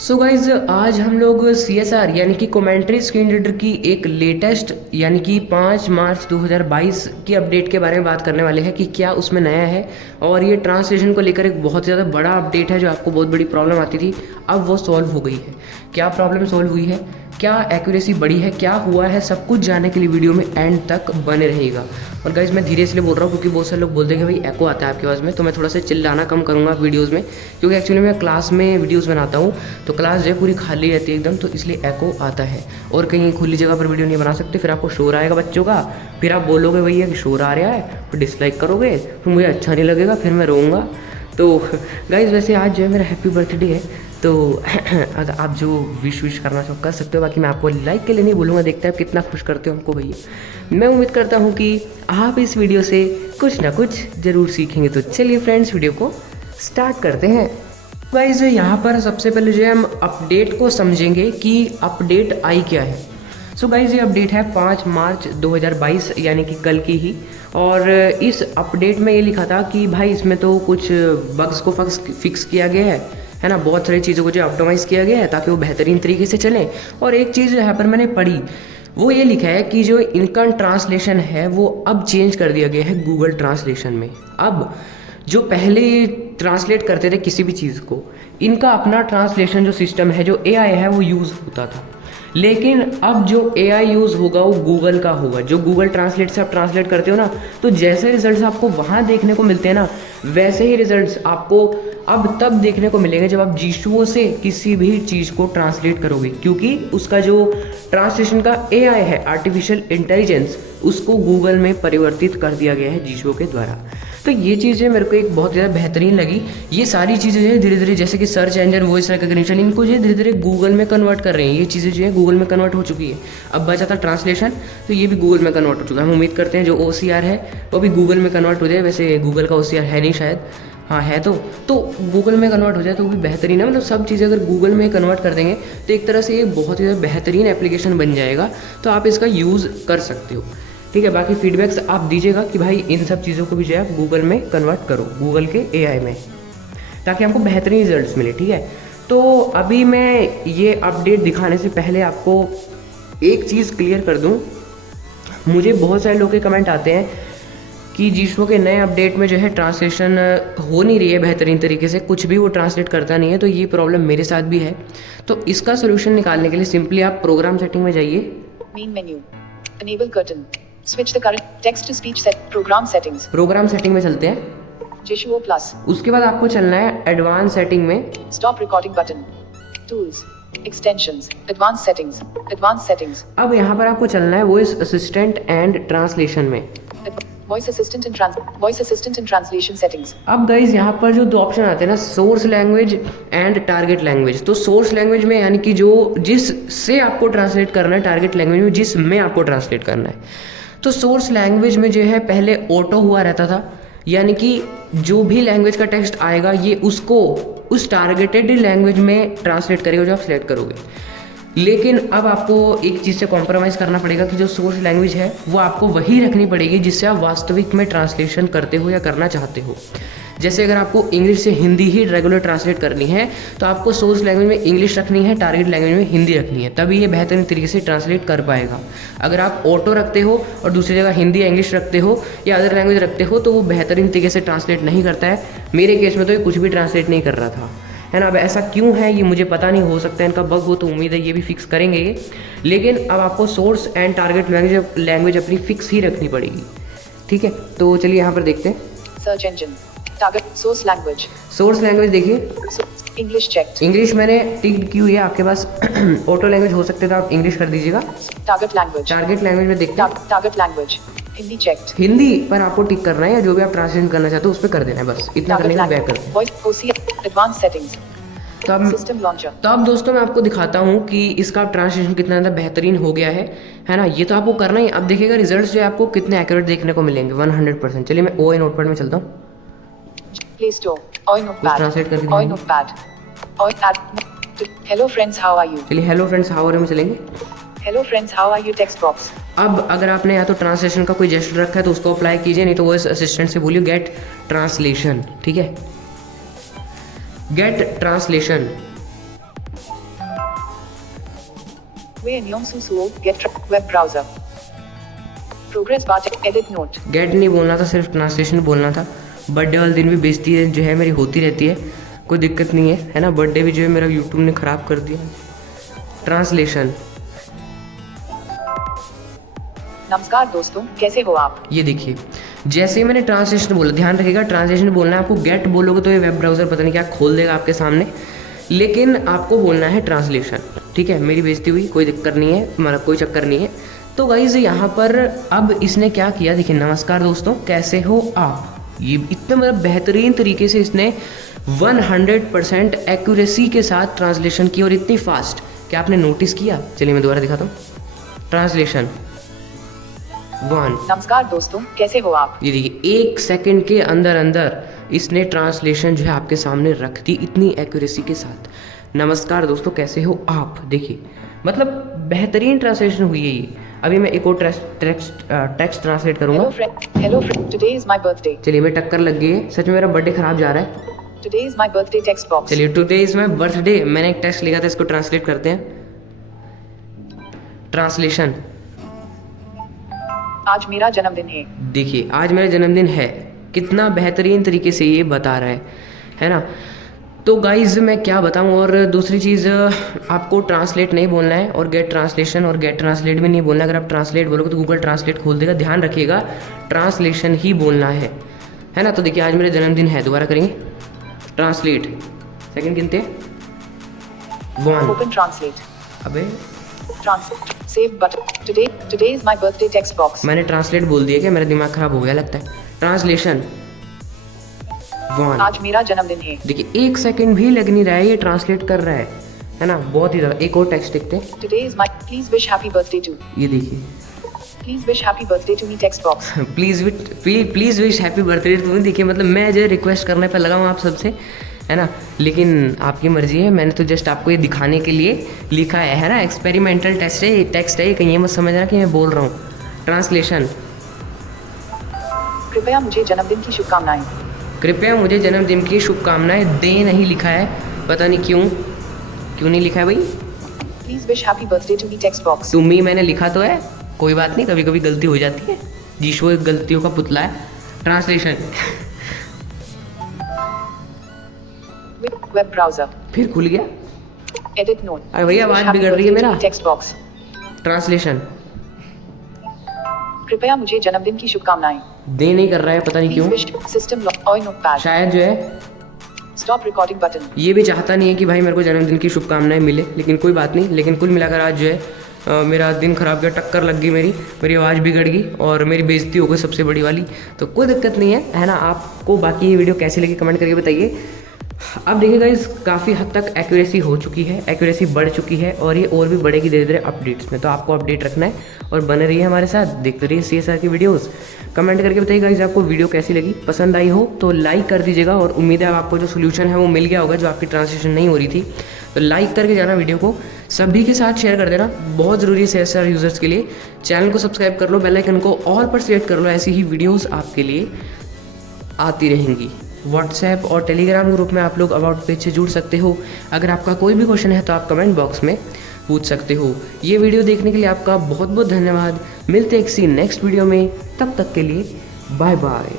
So guys आज हम लोग CSR यानी कि कमेंट्री स्क्रीन रीडर की एक लेटेस्ट यानी कि 5 मार्च 2022 की अपडेट के बारे में बात करने वाले हैं कि क्या उसमें नया है। और ये ट्रांसलेशन को लेकर एक बहुत ज़्यादा बड़ा अपडेट है जो आपको बहुत बड़ी प्रॉब्लम आती थी, अब वो सॉल्व हो गई है। क्या प्रॉब्लम सॉल्व हुई है, क्या एक्यूरेसी बढ़ी है, क्या हुआ है, सब कुछ जानने के लिए वीडियो में एंड तक बने रहेगा। और गाइज मैं धीरे इसलिए बोल रहा हूँ क्योंकि बहुत सारे लोग बोलते हैं कि भाई एको आता है आपकी आवाज़ में, तो मैं थोड़ा सा चिल्लाना कम करूँगा वीडियोज़ में, क्योंकि एक्चुअली मैं क्लास में वीडियोज़ बनाता हूँ तो क्लास जो है पूरी खाली रहती है एकदम, तो इसलिए एको आता है। और कहीं खुली जगह पर वीडियो नहीं बना सकते, फिर आपको शोर आएगा बच्चों का, फिर आप बोलोगे भैया कि शोर आ रहा है, फिर डिसलाइक करोगे, फिर मुझे अच्छा नहीं लगेगा, फिर मैं रोऊंगा। तो गाइज वैसे आज जो है मेरा हैप्पी बर्थडे है, तो अगर आप जो विश करना चाहो कर सकते हो, बाकी मैं आपको लाइक के लिए नहीं बोलूँगा, देखते हैं आप कितना खुश करते हो हमको भैया। मैं उम्मीद करता हूँ कि आप इस वीडियो से कुछ ना कुछ ज़रूर सीखेंगे। तो चलिए फ्रेंड्स वीडियो को स्टार्ट करते हैं। गाइस यहाँ पर सबसे पहले जो है हम अपडेट को समझेंगे कि अपडेट आई क्या है। सो गाइस ये अपडेट है 5 मार्च 2022 यानी कि कल की ही। और इस अपडेट में ये लिखा था कि भाई इसमें तो कुछ बग्स को फिक्स किया गया है ना, बहुत सारी चीज़ों को जो ऑप्टिमाइज़ किया गया है ताकि वो बेहतरीन तरीके से चलें। और एक चीज़ यहाँ पर मैंने पढ़ी, वो ये लिखा है कि जो इनका ट्रांसलेशन है वो अब चेंज कर दिया गया है गूगल ट्रांसलेशन में। अब जो पहले ट्रांसलेट करते थे किसी भी चीज़ को, इनका अपना ट्रांसलेशन जो सिस्टम है, जो AI है, वो यूज़ होता था। लेकिन अब जो AI यूज़ होगा वो गूगल का होगा। जो गूगल ट्रांसलेट से आप ट्रांसलेट करते हो ना, तो जैसे रिजल्ट्स आपको वहाँ देखने को मिलते हैं ना, वैसे ही रिजल्ट्स आपको अब तब देखने को मिलेंगे जब आप जीशुओं से किसी भी चीज़ को ट्रांसलेट करोगे, क्योंकि उसका जो ट्रांसलेशन का AI है, आर्टिफिशियल इंटेलिजेंस, उसको गूगल में परिवर्तित कर दिया गया है जीशुओं के द्वारा। तो ये चीज़ें मेरे को एक बहुत ज़्यादा बेहतरीन लगी। ये सारी चीज़ें जो है धीरे धीरे, जैसे कि सर्च इंजन, वॉइस रिकग्निशन, इनको जो है धीरे धीरे गूगल में कन्वर्ट कर रहे हैं। ये चीज़ें जो है गूगल में कन्वर्ट हो चुकी है। अब बचा था ट्रांसलेशन, तो ये भी गूगल में कन्वर्ट हो चुका है। हम उम्मीद करते हैं जो OCR है वो भी गूगल में कन्वर्ट हो जाए। वैसे गूगल का OCR है नहीं शायद, हाँ है तो गूगल में कन्वर्ट हो जाए तो वो भी बेहतरीन है। मतलब सब चीज़ें अगर गूगल में कन्वर्ट कर देंगे तो एक तरह से ये बहुत ही ज़्यादा बेहतरीन एप्लीकेशन बन जाएगा, तो आप इसका यूज़ कर सकते हो। ठीक है, बाकी फीडबैक्स आप दीजिएगा कि भाई इन सब चीज़ों को भी जो है आप गूगल में कन्वर्ट करो, गूगल के AI में, ताकि हमको बेहतरीन रिजल्ट्स मिले। ठीक है, तो अभी मैं ये अपडेट दिखाने से पहले आपको एक चीज़ क्लियर कर दूं। मुझे बहुत सारे लोग के कमेंट आते हैं कि जीशो के नए अपडेट में जो है ट्रांसलेशन हो नहीं रही है बेहतरीन तरीके से, कुछ भी वो ट्रांसलेट करता नहीं है। तो ये प्रॉब्लम मेरे साथ भी है। तो इसका सोल्यूशन निकालने के लिए सिंपली आप प्रोग्राम सेटिंग में जाइए, main menu, enable curtain, switch the current text to speech set, program settings, program setting में चलते हैं। जिशुओ प्लस, उसके बाद आपको चलना है एडवांस सेटिंग में, stop recording button, tools, extensions, advance settings, advance settings. अब यहाँ पर आपको चलना है वॉइस असिस्टेंट एंड ट्रांसलेशन में, voice assistant in translation settings. अब गाइज यहाँ पर जो दो ऑप्शन आते हैं ना, source language and target language. तो सोर्स लैंग्वेज में यानी कि जो जिस से आपको ट्रांसलेट करना है, टारगेट लैंग्वेज में जिस में आपको ट्रांसलेट करना है। तो सोर्स लैंग्वेज में जो है पहले ऑटो हुआ रहता था, यानी कि जो भी लैंग्वेज का टेक्स्ट आएगा ये उसको उस टारगेटेड लैंग्वेज में ट्रांसलेट करेगा जो आप सिलेक्ट करोगे। लेकिन अब आपको एक चीज़ से कॉम्प्रोमाइज़ करना पड़ेगा कि जो सोर्स लैंग्वेज है वो आपको वही रखनी पड़ेगी जिससे आप वास्तविक में ट्रांसलेशन करते हो या करना चाहते हो। जैसे अगर आपको इंग्लिश से हिंदी ही रेगुलर ट्रांसलेट करनी है तो आपको सोर्स लैंग्वेज में इंग्लिश रखनी है, टारगेट लैंग्वेज में हिंदी रखनी है, तभी ये बेहतरीन तरीके से ट्रांसलेट कर पाएगा। अगर आप ऑटो रखते हो और दूसरी जगह हिंदी या इंग्लिश रखते हो या अदर लैंग्वेज रखते हो तो वो बेहतरीन तरीके से ट्रांसलेट नहीं करता है। मेरे केस में तो ये कुछ भी ट्रांसलेट नहीं कर रहा था, है ना। अब ऐसा क्यों है ये मुझे पता नहीं, हो सकता है इनका बग हो, तो उम्मीद है ये भी फिक्स करेंगे ये। लेकिन अब आपको सोर्स एंड टारगेट लैंग्वेज अपनी फिक्स ही रखनी पड़ेगी। ठीक है, तो चलिए यहाँ पर देखते हैं। Search engine, target, source language देखिए, इंग्लिश चेक्ड, इंग्लिश मैंने टिक की हुई है। आपके पास ऑटो लैंग्वेज हो सकते तो आप इंग्लिश कर दीजिएगा। टारगेट लैंग्वेज में देखते हैं, target language Hindi checked, Hindi पर आपको टिक करना है, या जो भी आप ट्रांसलेशन करना चाहते हो उस पर कर देना है, बस इतना करने का बैक कर दें। वॉइस OCR, एडवांस सेटिंग्स, तो अब सिस्टम लॉन्चर। तो अब दोस्तों मैं आपको दिखाता हूँ कि इसका ट्रांसलेशन कितना ज़्यादा बेहतरीन हो गया है ना। ये तो आपको करना ही। अब देखिएगा रिजल्ट्स जो है आपको कितने एक्यूरेट देखने को मिलेंगे, 100%। चलिए मैं OI नोटपैड में चलता हूँ, play store, OI notepad, translate करके OI notepad, OI app, hello friends how are you. चलिए hello friends how are you में चलेंगे। Hello friends how are you text box. अब अगर आपने या तो ट्रांसलेशन का कोई जेस्चर रखा है तो उसको अप्लाई कीजिए, नहीं तो वॉइस असिस्टेंट से बोलिए गेट ट्रांसलेशन। ठीक है, get translation. Wei Nyong Su Suo, get web browser. Progress bar, edit note. Get नहीं बोलना था, सिर्फ ट्रांसलेशन बोलना था। बर्थडे वाले दिन भी बेइज्जती जो है मेरी होती रहती है, कोई दिक्कत नहीं है ना। बर्थडे भी जो है मेरा यूट्यूब ने ख़राब कर दिया। ट्रांसलेशन। नमस्कार दोस्तों, कैसे हो आप? ये देखिए, जैसे ही मैंने ट्रांसलेशन बोला, ध्यान रखिएगा ट्रांसलेशन बोलना है आपको। गेट बोलोगे तो ये वेब ब्राउज़र पता नहीं क्या खोल देगा आपके सामने, लेकिन आपको बोलना है ट्रांसलेशन। ठीक है, मेरी बेइज्जती हुई, कोई दिक्कत नहीं है, मतलब कोई चक्कर नहीं है। तो गाइज यहाँ पर अब इसने क्या किया, देखिए, नमस्कार दोस्तों कैसे हो आप। ये इतना मतलब बेहतरीन तरीके से इसने 100% एक्यूरेसी के साथ ट्रांसलेशन की, और इतनी फास्ट। क्या आपने नोटिस किया? चलिए मैं दोबारा दिखाता हूँ। ट्रांसलेशन 1। नमस्कार दोस्तों, कैसे हो आप? ये देखिए, 1 सेकंड के अंदर अंदर इसने ट्रांसलेशन जो है आपके सामने रख दी, इतनी एक्यूरेसी के साथ। नमस्कार दोस्तों कैसे हो आप, देखिए मतलब बेहतरीन ट्रांसलेशन हुई है ये। अभी मैं एक और टेक्स्ट ट्रांसलेट करूंगा। Hello friend, today is my birthday. चलिए, मैं टक्कर लग गई है, सच में मेरा बर्थडे खराब जा रहा है। Today is my birthday text box. चलिए, टुडे इज माय बर्थडे, मैंने एक टेक्स्ट लिखा था, इसको ट्रांसलेट करते हैं। ट्रांसलेशन। आज मेरा जन्मदिन है। देखिए, आज मेरा जन्मदिन है, कितना बेहतरीन तरीके से ये बता रहा है ना। तो गाइज मैं क्या बताऊं। और दूसरी चीज़, आपको ट्रांसलेट नहीं बोलना है, और गेट ट्रांसलेशन और गेट ट्रांसलेट भी नहीं बोलना है। अगर आप ट्रांसलेट बोलोगे तो गूगल ट्रांसलेट खोल देगा। ध्यान रखिएगा, ट्रांसलेशन ही बोलना है ना। तो देखिए, आज मेरा जन्मदिन है, दोबारा करेंगे। ट्रांसलेट, सेकंड गिनते हैं। 1। Open translate. अबे translate, save button. Today is my birthday text box. मैंने ट्रांसलेट बोल दिया, क्या मेरा दिमाग खराब हो गया लगता है। ट्रांसलेशन 1। आज मेरा जन्मदिन है। देखिए, 1 सेकंड भी लग नहीं रहा है, ये ट्रांसलेट कर रहा है ना, बहुत ही ज़्यादा। एक और टेक्स्ट देखते हैं। Today is my, please wish happy birthday to. ये देखिए, please wish happy birthday to me text box. Please wish happy birthday to me. देखिए, मतलब मैं जो रिक्वेस्ट करने पे लगा हूँ आप सबसे, है ना, लेकिन आपकी मर्जी है। मैंने तो जस्ट आपको ये दिखाने के लिए लिखा है ना। एक्सपेरिमेंटल टेक्स्ट है ये, कहीं ये मत समझना कि मैं बोल रहा हूँ। ट्रांसलेशन। कृपया मुझे जन्मदिन की शुभकामनाएं। कृपया मुझे जन्मदिन की शुभकामनाएं दें नहीं लिखा है, पता नहीं क्यों नहीं लिखा है भाई। Please wish happy birthday to me text box. To me मैंने लिखा तो है, कोई बात नहीं, कभी कभी गलती हो जाती है। जीशो एक गलतियों का पुतला है। ट्रांसलेशन। Web browser. फिर खुल गया। Edit note. अरे भैया, आवाज बिगड़ रही है मेरा। Text box. ट्रांसलेशन। कृपया मुझे जन्मदिन की शुभकामनाएं। दे नहीं कर रहा है, पता नहीं क्यों। सिस्टम लॉक, ऑय नोटपैड। शायद जो है स्टॉप रिकॉर्डिंग बटन। ये भी चाहता नहीं है कि भाई मेरे को जन्मदिन की शुभकामनाएं मिले, लेकिन कोई बात नहीं। लेकिन कुल मिलाकर आज जो है मेरा दिन खराब गया, टक्कर लग गई, मेरी आवाज़ बिगड़ गई और मेरी बेइज्जती हो गई सबसे बड़ी वाली। तो कोई दिक्कत नहीं है ना। आपको बाकी ये वीडियो कैसी लगी कमेंट करके बताइए। अब देखिएगा, इस काफ़ी हद तक एक्यूरेसी हो चुकी है, एक्यूरेसी बढ़ चुकी है, और ये और भी बढ़ेगी धीरे धीरे अपडेट्स में। तो आपको अपडेट रखना है और बने रहिए हमारे साथ, देखते रहिए CSR की वीडियोस। कमेंट करके बताइए गाइस, आपको वीडियो कैसी लगी। पसंद आई हो तो लाइक कर दीजिएगा, और उम्मीद है आपको जो सोल्यूशन है वो मिल गया होगा, जो आपकी ट्रांसलेशन नहीं हो रही थी। तो लाइक करके जाना वीडियो को, सभी के साथ शेयर कर देना, बहुत ज़रूरी है CSR यूज़र्स के लिए। चैनल को सब्सक्राइब कर लो, बेल आइकन को ऑल पर सेलेक्ट कर लो, ऐसी ही वीडियोज़ आपके लिए आती रहेंगी। व्हाट्सएप और टेलीग्राम ग्रुप में आप लोग अबाउट पेज से जुड़ सकते हो। अगर आपका कोई भी क्वेश्चन है तो आप कमेंट बॉक्स में पूछ सकते हो। ये वीडियो देखने के लिए आपका बहुत बहुत धन्यवाद। मिलते हैं किसी नेक्स्ट वीडियो में, तब तक के लिए बाय बाय।